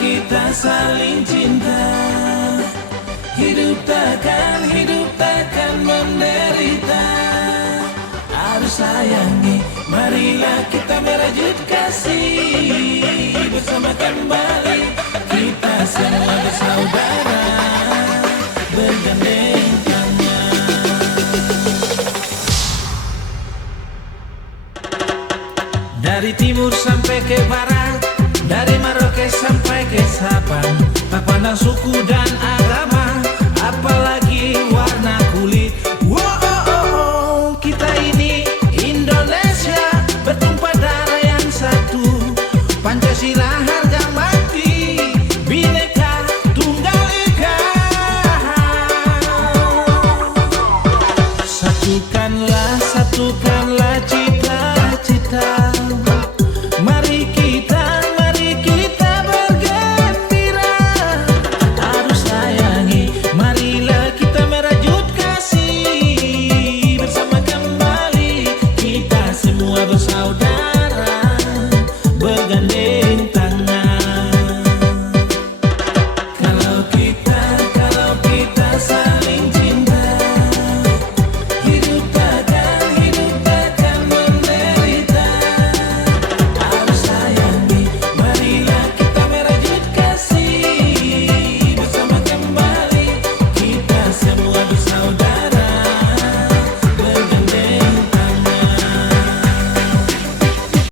kita saling cinta. Hidup takkan menderita. Harus sayangi, marilah kita merajut kasih. Bersama kembali, kita semua bersaudara, bergandeng tangan. Dari timur sampai ke barat, dari Merauke sampai ke Sabang, tak pandang suku dan agama, apalagi warna kulit. Wow, kita ini Indonesia, bertumpah darah yang satu, Pancasila